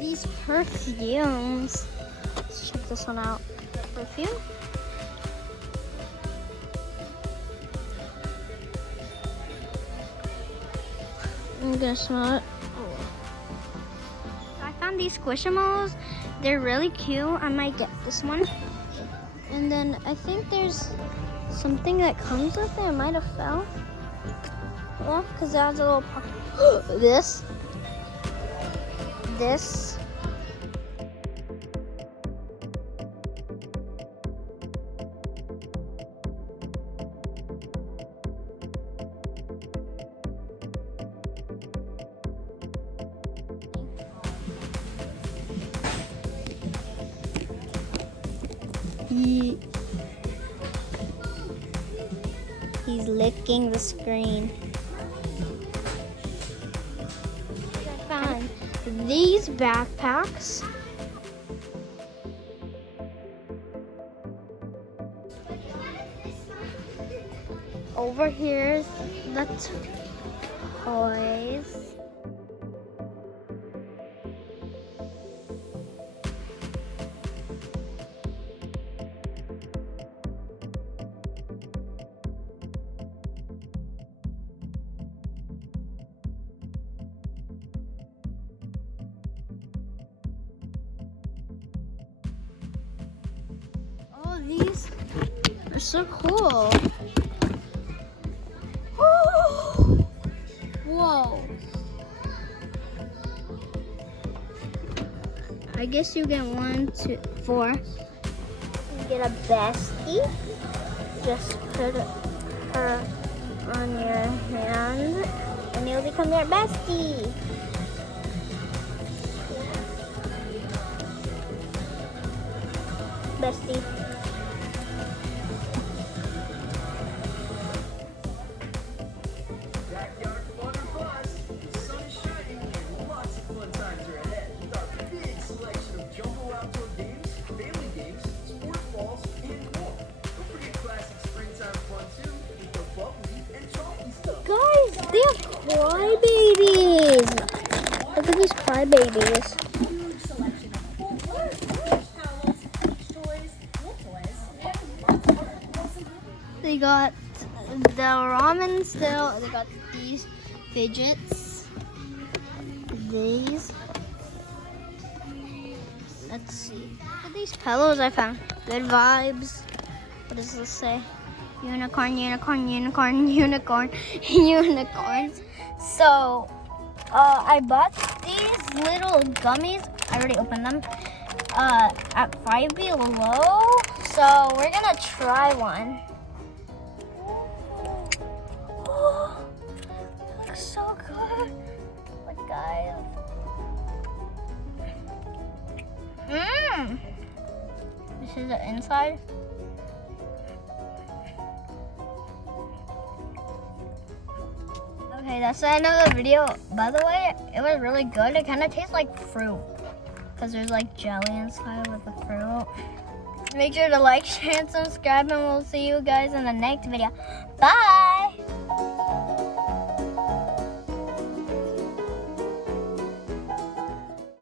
these perfumes. Let's check this one out. Perfume. I'm gonna smell it. I found these Squishmallows. They're really cute. I might get this one. And then I think there's something that comes with it. It might have fell. Yeah, because it has a little pocket. This. He's licking the screen. I found these backpacks. Over here's the toys. Oh, these are so cool. Whoa. I guess you get 1, 2, 4. You get a bestie. Just put her on your hand and you'll become your bestie. Bestie. Guys, they have crybabies. Look at these crybabies. They got the ramen still. They got these fidgets. These. Let's see. Look at these pillows I found. Good vibes. What does this say? Unicorn, unicorn, unicorn, unicorn, unicorns. So, I bought these little gummies. I already opened them. At 5 Below. So, we're gonna try one. Oh, it looks so good. Look, guys. This is the inside. Okay, that's the end of the video. By the way, it was really good. It kind of tastes like fruit because there's like jelly inside with the fruit. Make sure to like, share, and subscribe, and we'll see you guys in the next video. Bye!